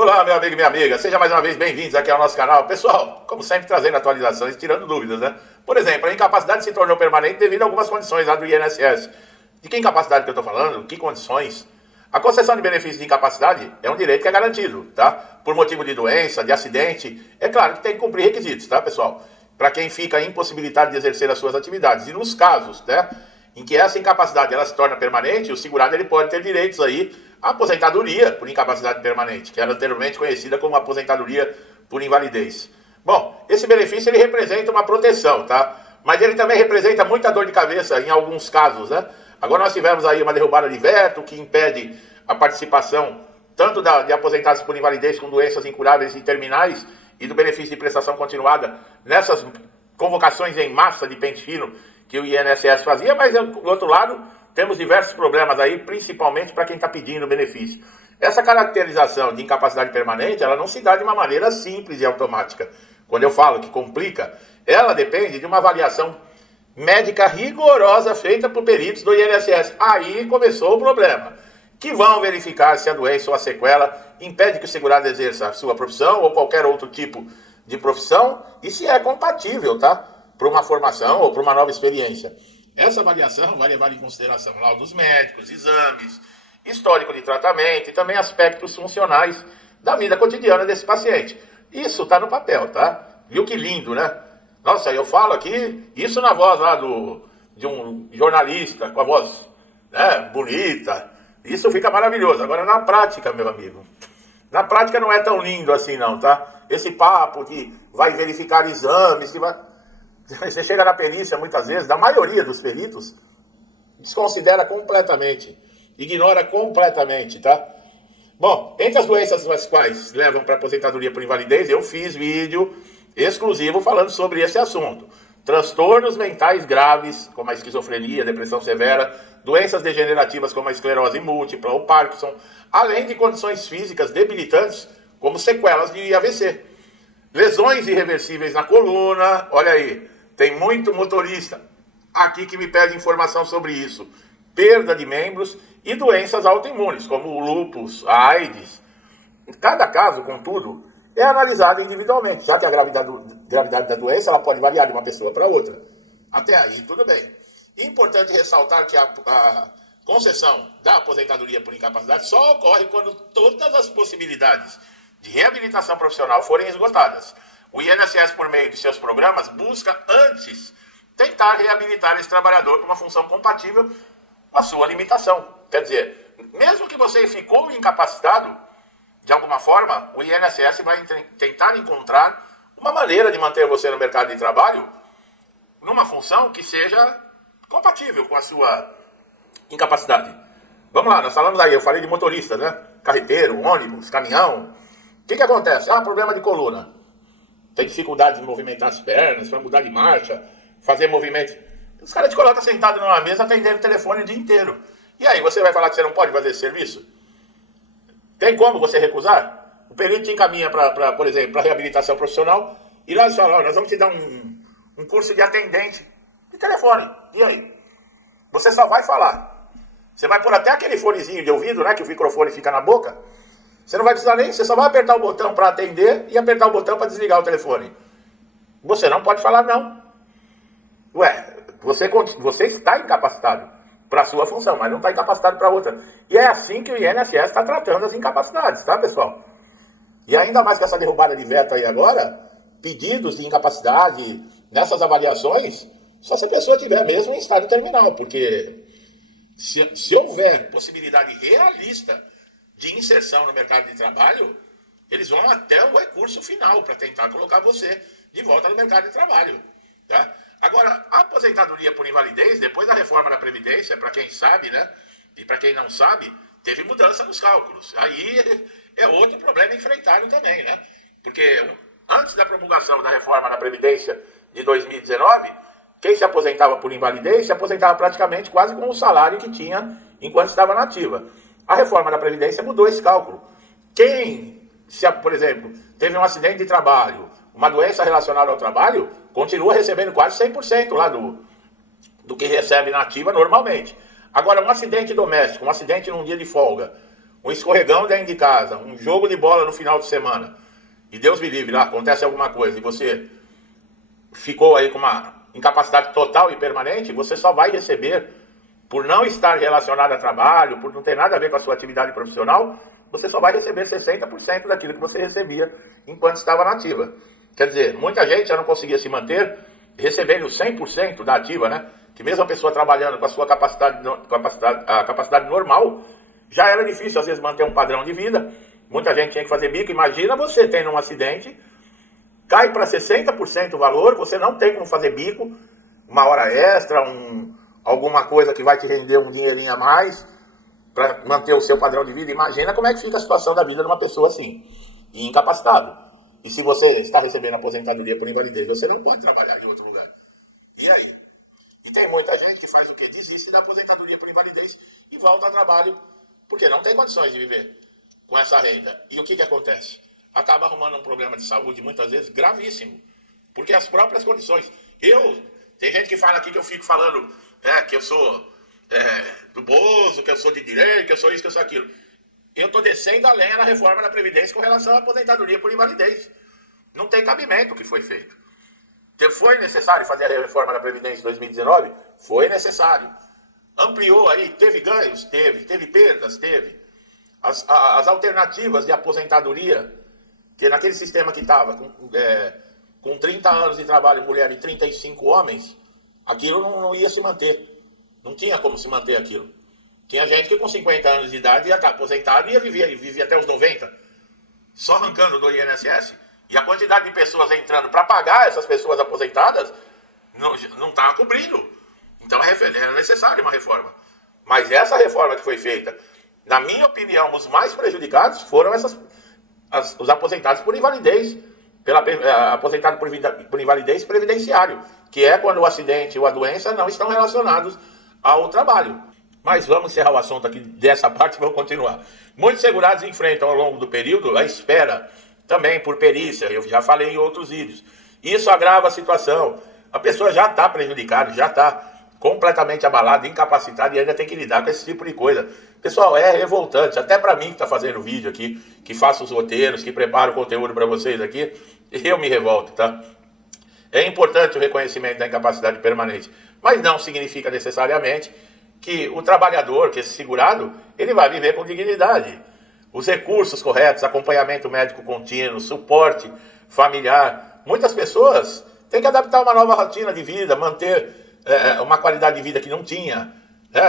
Olá, meu amigo e minha amiga, seja mais uma vez bem-vindos aqui ao nosso canal. Pessoal, como sempre, trazendo atualizações e tirando dúvidas, né? Por exemplo, a incapacidade se tornou permanente devido a algumas condições lá do INSS. De que incapacidade que eu estou falando? Que condições? A concessão de benefício de incapacidade é um direito que é garantido, tá? Por motivo de doença, de acidente. É claro que tem que cumprir requisitos, tá, pessoal? Para quem fica impossibilitado de exercer as suas atividades. E nos casos, né, em que essa incapacidade ela se torna permanente, o segurado ele pode ter direitos aí à aposentadoria por incapacidade permanente, que era anteriormente conhecida como aposentadoria por invalidez. Bom, esse benefício ele representa uma proteção, tá? Mas ele também representa muita dor de cabeça em alguns casos, né? Agora nós tivemos aí uma derrubada de veto que impede a participação tanto de aposentados por invalidez com doenças incuráveis e terminais e do benefício de prestação continuada nessas convocações em massa de pente fino que o INSS fazia, mas do outro lado temos diversos problemas aí, principalmente para quem está pedindo o benefício. Essa caracterização de incapacidade permanente, ela não se dá de uma maneira simples e automática. Quando eu falo que complica, ela depende de uma avaliação médica rigorosa feita por peritos do INSS. Aí começou o problema, que vão verificar se a doença ou a sequela impede que o segurado exerça a sua profissão ou qualquer outro tipo de profissão e se é compatível, tá? Para uma formação ou para uma nova experiência. Essa avaliação vai levar em consideração laudos médicos, exames, histórico de tratamento e também aspectos funcionais da vida cotidiana desse paciente. Isso está no papel, tá? Viu que lindo, né? Nossa, eu falo aqui, isso na voz lá de um jornalista, com a voz, né, bonita. Isso fica maravilhoso. Agora, na prática, meu amigo, na prática não é tão lindo assim não, tá? Esse papo de vai verificar exames, que vai... Você chega na perícia, muitas vezes, da maioria dos peritos, desconsidera completamente, ignora completamente, tá? Bom, entre as doenças as quais levam para aposentadoria por invalidez, eu fiz vídeo exclusivo falando sobre esse assunto. Transtornos mentais graves, como a esquizofrenia, depressão severa, doenças degenerativas como a esclerose múltipla ou Parkinson, além de condições físicas debilitantes, como sequelas de AVC. Lesões irreversíveis na coluna, olha aí, tem muito motorista aqui que me pede informação sobre isso. Perda de membros e doenças autoimunes, como o lúpus, a AIDS. Cada caso, contudo, é analisado individualmente, já que a gravidade da doença ela pode variar de uma pessoa para outra. Até aí, tudo bem. Importante ressaltar que a concessão da aposentadoria por incapacidade só ocorre quando todas as possibilidades de reabilitação profissional forem esgotadas. O INSS, por meio de seus programas, busca antes tentar reabilitar esse trabalhador para uma função compatível com a sua limitação. Quer dizer, mesmo que você ficou incapacitado, de alguma forma, o INSS vai tentar encontrar uma maneira de manter você no mercado de trabalho numa função que seja compatível com a sua incapacidade. Vamos lá, nós falamos aí, eu falei de motorista, né? Carreteiro, ônibus, caminhão. O que acontece? Problema de coluna. Tem dificuldade de movimentar as pernas, para mudar de marcha, fazer movimentos. Os caras te colocam sentado numa mesa atendendo o telefone o dia inteiro. E aí, você vai falar que você não pode fazer esse serviço? Tem como você recusar? O perito te encaminha para, por exemplo, para reabilitação profissional e lá eles falam, nós vamos te dar um curso de atendente de telefone. E aí? Você só vai falar. Você vai pôr até aquele fonezinho de ouvido, né, que o microfone fica na boca. Você não vai precisar nem, você só vai apertar o botão para atender e apertar o botão para desligar o telefone. Você não pode falar não. Ué, você está incapacitado para a sua função, mas não está incapacitado para outra. E é assim que o INSS está tratando as incapacidades, tá, pessoal? E ainda mais com essa derrubada de veto aí agora, pedidos de incapacidade nessas avaliações, só se a pessoa tiver mesmo em estado terminal, porque se houver possibilidade realista de inserção no mercado de trabalho, eles vão até o recurso final para tentar colocar você de volta no mercado de trabalho, tá? Agora, a aposentadoria por invalidez, depois da reforma da Previdência, para quem sabe, né, e para quem não sabe, teve mudança nos cálculos. Aí é outro problema enfrentado também, né? Porque antes da promulgação da reforma da Previdência de 2019, quem se aposentava por invalidez se aposentava praticamente quase com o salário que tinha enquanto estava na ativa. A reforma da Previdência mudou esse cálculo. Quem, por exemplo, teve um acidente de trabalho, uma doença relacionada ao trabalho, continua recebendo quase 100% lá do que recebe na ativa normalmente. Agora, um acidente doméstico, um acidente num dia de folga, um escorregão dentro de casa, um jogo de bola no final de semana, e Deus me livre, lá acontece alguma coisa, e você ficou aí com uma incapacidade total e permanente, você só vai receber, por não estar relacionado a trabalho, por não ter nada a ver com a sua atividade profissional, você só vai receber 60% daquilo que você recebia enquanto estava na ativa. Quer dizer, muita gente já não conseguia se manter recebendo 100% da ativa, né? Que mesmo a pessoa trabalhando com a sua capacidade normal, já era difícil às vezes manter um padrão de vida. Muita gente tinha que fazer bico. Imagina você tendo um acidente, cai para 60% o valor, você não tem como fazer bico, uma hora extra, alguma coisa que vai te render um dinheirinho a mais para manter o seu padrão de vida. Imagina como é que fica a situação da vida de uma pessoa assim, e incapacitado. E se você está recebendo aposentadoria por invalidez, você não pode trabalhar em outro lugar. E aí? E tem muita gente que faz o quê? Desiste da aposentadoria por invalidez e volta ao trabalho, porque não tem condições de viver com essa renda. E o que acontece? Acaba arrumando um problema de saúde, muitas vezes, gravíssimo. Porque as próprias condições. Tem gente que fala aqui que eu fico falando que eu sou do Bozo, que eu sou de direita, que eu sou isso, que eu sou aquilo. Eu estou descendo a lenha na reforma da Previdência com relação à aposentadoria por invalidez. Não tem cabimento o que foi feito. Foi necessário fazer a reforma da Previdência em 2019? Foi necessário. Ampliou aí, teve ganhos? Teve perdas? Teve. As alternativas de aposentadoria, que naquele sistema que estava com 30 anos de trabalho mulher e 35 homens, aquilo não ia se manter. Não tinha como se manter aquilo. Tinha gente que com 50 anos de idade ia estar aposentado e vivia até os 90, só arrancando do INSS. E a quantidade de pessoas entrando para pagar essas pessoas aposentadas não estava cobrindo. Então era necessária uma reforma. Mas essa reforma que foi feita, na minha opinião, os mais prejudicados foram os aposentados por invalidez, aposentado por invalidez previdenciário, que é quando o acidente ou a doença não estão relacionados ao trabalho. Mas vamos encerrar o assunto aqui dessa parte e vamos continuar. Muitos segurados enfrentam ao longo do período a espera, também por perícia, eu já falei em outros vídeos. Isso agrava a situação. A pessoa já está prejudicada, já está completamente abalada, incapacitada e ainda tem que lidar com esse tipo de coisa. Pessoal, é revoltante, até para mim que está fazendo vídeo aqui, que faço os roteiros, que preparo o conteúdo para vocês aqui, eu me revolto, tá? É importante o reconhecimento da incapacidade permanente, mas não significa necessariamente que o trabalhador, que esse segurado, ele vai viver com dignidade. Os recursos corretos, acompanhamento médico contínuo, suporte familiar. Muitas pessoas têm que adaptar uma nova rotina de vida, manter uma qualidade de vida que não tinha,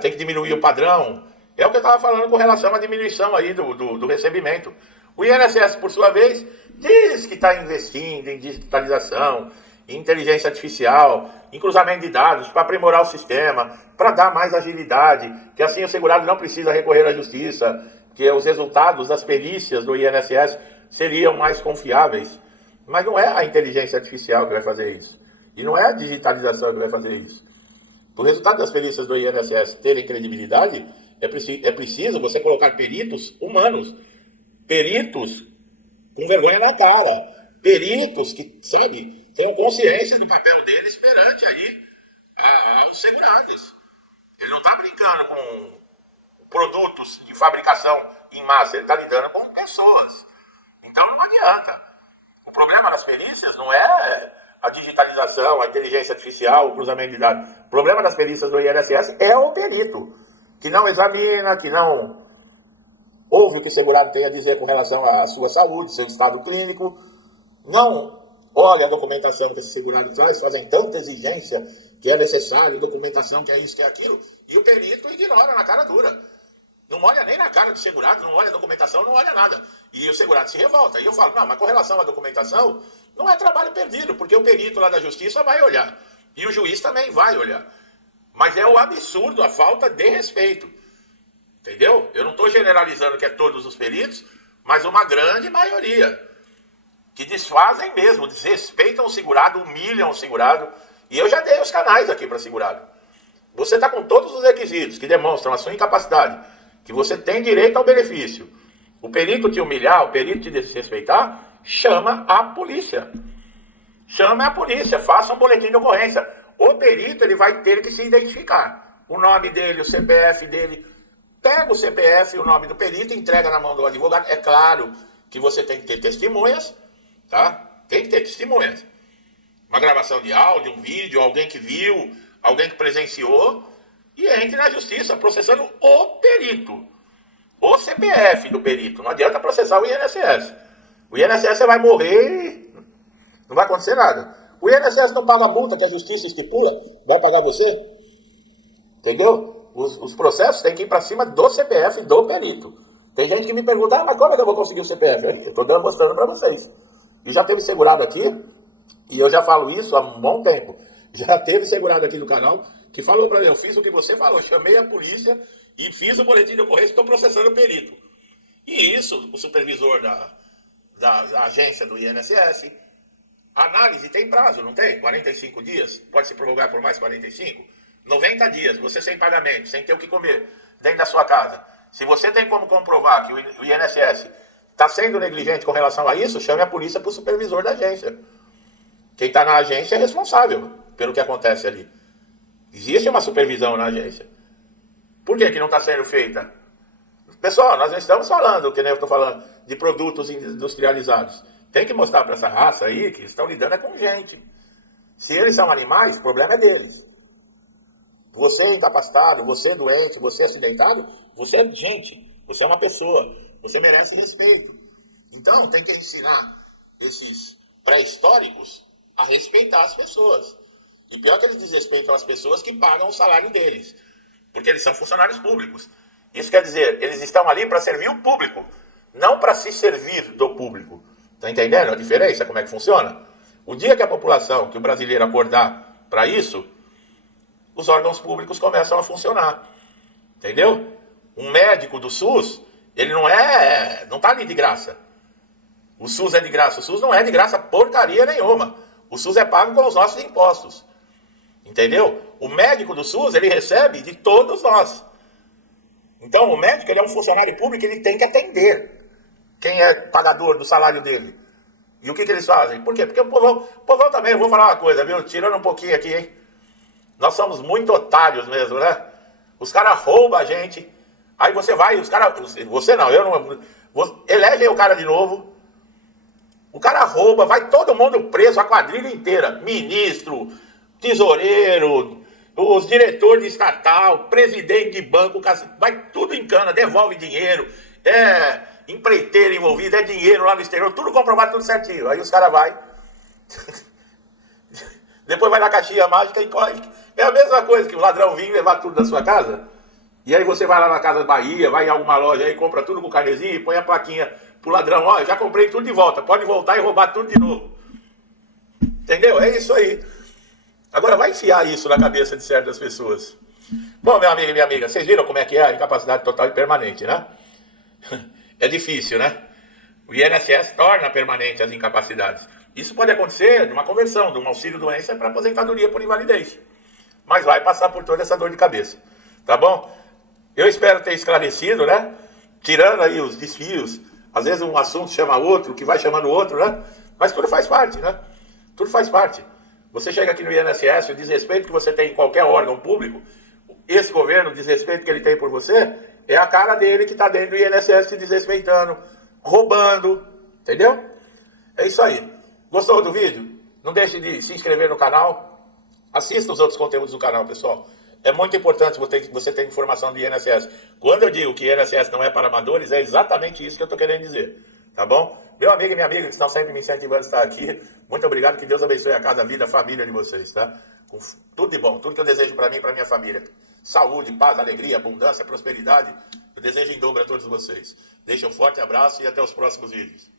tem que diminuir o padrão. É o que eu estava falando com relação à diminuição aí do recebimento. O INSS, por sua vez, diz que está investindo em digitalização, em inteligência artificial, em cruzamento de dados para aprimorar o sistema, para dar mais agilidade, que assim o segurado não precisa recorrer à justiça, que os resultados das perícias do INSS seriam mais confiáveis. Mas não é a inteligência artificial que vai fazer isso. E não é a digitalização que vai fazer isso. Para o resultado das perícias do INSS terem credibilidade, é preciso você colocar peritos humanos. Peritos com vergonha na cara. Peritos que, tenham consciência do papel deles perante aí aos segurados. Ele não está brincando com produtos de fabricação em massa, ele está lidando com pessoas. Então não adianta. O problema das perícias não é a digitalização, a inteligência artificial, o cruzamento de dados. O problema das perícias do INSS é o perito, que não examina, que não ouve o que o segurado tem a dizer com relação à sua saúde, seu estado clínico, não olha a documentação que esse segurado traz, fazem tanta exigência que é necessário, documentação que é isso, que é aquilo, e o perito ignora na cara dura. Não olha nem na cara do segurado, não olha a documentação, não olha nada. E o segurado se revolta. E eu falo, não, mas com relação à documentação, não é trabalho perdido, porque o perito lá da justiça vai olhar. E o juiz também vai olhar. Mas é o absurdo, a falta de respeito. Entendeu? Eu não estou generalizando que é todos os peritos, mas uma grande maioria. Que desfazem mesmo, desrespeitam o segurado, humilham o segurado. E eu já dei os canais aqui para segurado. Você está com todos os requisitos que demonstram a sua incapacidade, que você tem direito ao benefício. O perito te humilhar, o perito te desrespeitar, chama a polícia. Chame a polícia, faça um boletim de ocorrência. O perito ele vai ter que se identificar. O nome dele, o CPF dele, pega o CPF e o nome do perito, entrega na mão do advogado. É claro que você tem que ter testemunhas, tá? Tem que ter testemunhas. Uma gravação de áudio, um vídeo, alguém que viu, alguém que presenciou, e entre na justiça processando o perito. O CPF do perito. Não adianta processar o INSS. O INSS vai morrer, não vai acontecer nada. O INSS não paga a multa que a justiça estipula, vai pagar você? Entendeu? Os processos têm que ir para cima do CPF do perito. Tem gente que me pergunta, mas como é que eu vou conseguir o CPF? Eu estou mostrando para vocês. E já teve segurado aqui, e eu já falo isso há um bom tempo. Já teve segurado aqui no canal, que falou para mim, eu fiz o que você falou, chamei a polícia e fiz o boletim de ocorrência, estou processando o perito. E isso, o supervisor da agência do INSS, análise tem prazo, não tem? 45 dias, pode se prorrogar por mais 45, 90 dias, você sem pagamento, sem ter o que comer, dentro da sua casa. Se você tem como comprovar que o INSS está sendo negligente com relação a isso, chame a polícia para o supervisor da agência. Quem está na agência é responsável pelo que acontece ali. Existe uma supervisão na agência. Por que não está sendo feita? Pessoal, nós não estamos falando, que nem eu estou falando, de produtos industrializados. Tem que mostrar para essa raça aí que estão lidando com gente. Se eles são animais, o problema é deles. Você é incapacitado, você é doente, você é acidentado, você é gente, você é uma pessoa, você merece respeito. Então, tem que ensinar esses pré-históricos a respeitar as pessoas. E pior que eles desrespeitam as pessoas que pagam o salário deles, porque eles são funcionários públicos. Isso quer dizer, eles estão ali para servir o público, não para se servir do público. Está entendendo a diferença, como é que funciona? O dia que a população, que o brasileiro acordar para isso, os órgãos públicos começam a funcionar. Entendeu? Um médico do SUS, ele não está ali de graça. O SUS é de graça. O SUS não é de graça porcaria nenhuma. O SUS é pago com os nossos impostos. Entendeu? O médico do SUS, ele recebe de todos nós. Então, o médico, ele é um funcionário público, ele tem que atender quem é pagador do salário dele. E o que eles fazem? Por quê? Porque o povão também, eu vou falar uma coisa, viu? Tirando um pouquinho aqui, hein? Nós somos muito otários mesmo, né? Os caras roubam a gente. Aí você vai, os caras... Você não, eu não... Elegem o cara de novo. O cara rouba, vai todo mundo preso, a quadrilha inteira. Ministro, tesoureiro, os diretores de estatal, presidente de banco, vai tudo em cana, devolve dinheiro, empreiteiro envolvido, é dinheiro lá no exterior, tudo comprovado, tudo certinho. Aí os caras vai, depois vai na caixinha mágica e corre. É a mesma coisa que o ladrão vir levar tudo da sua casa, e aí você vai lá na Casa Bahia, vai em alguma loja aí, compra tudo com carnezinho e põe a plaquinha pro ladrão, ó, já comprei tudo de volta, pode voltar e roubar tudo de novo. Entendeu? É isso aí. Agora vai enfiar isso na cabeça de certas pessoas. Bom, meu amigo e minha amiga, vocês viram como é que é a incapacidade total e permanente, né? É difícil, né? O INSS torna permanente as incapacidades. Isso pode acontecer de uma conversão, de um auxílio-doença para aposentadoria por invalidez. Mas vai passar por toda essa dor de cabeça. Tá bom? Eu espero ter esclarecido, né? Tirando aí os desfios. Às vezes um assunto chama outro, que vai chamando outro, né? Mas tudo faz parte, né? Tudo faz parte. Você chega aqui no INSS, o desrespeito que você tem em qualquer órgão público, esse governo, o desrespeito que ele tem por você, é a cara dele que está dentro do INSS se desrespeitando, roubando, entendeu? É isso aí. Gostou do vídeo? Não deixe de se inscrever no canal. Assista os outros conteúdos do canal, pessoal. É muito importante você ter informação do INSS. Quando eu digo que INSS não é para amadores, é exatamente isso que eu estou querendo dizer. Tá bom? Meu amigo e minha amiga que estão sempre me incentivando a estar aqui, muito obrigado, que Deus abençoe a casa, a vida, a família de vocês, tá? Com tudo de bom, tudo que eu desejo para mim e para minha família. Saúde, paz, alegria, abundância, prosperidade, eu desejo em dobro a todos vocês. Deixe um forte abraço e até os próximos vídeos.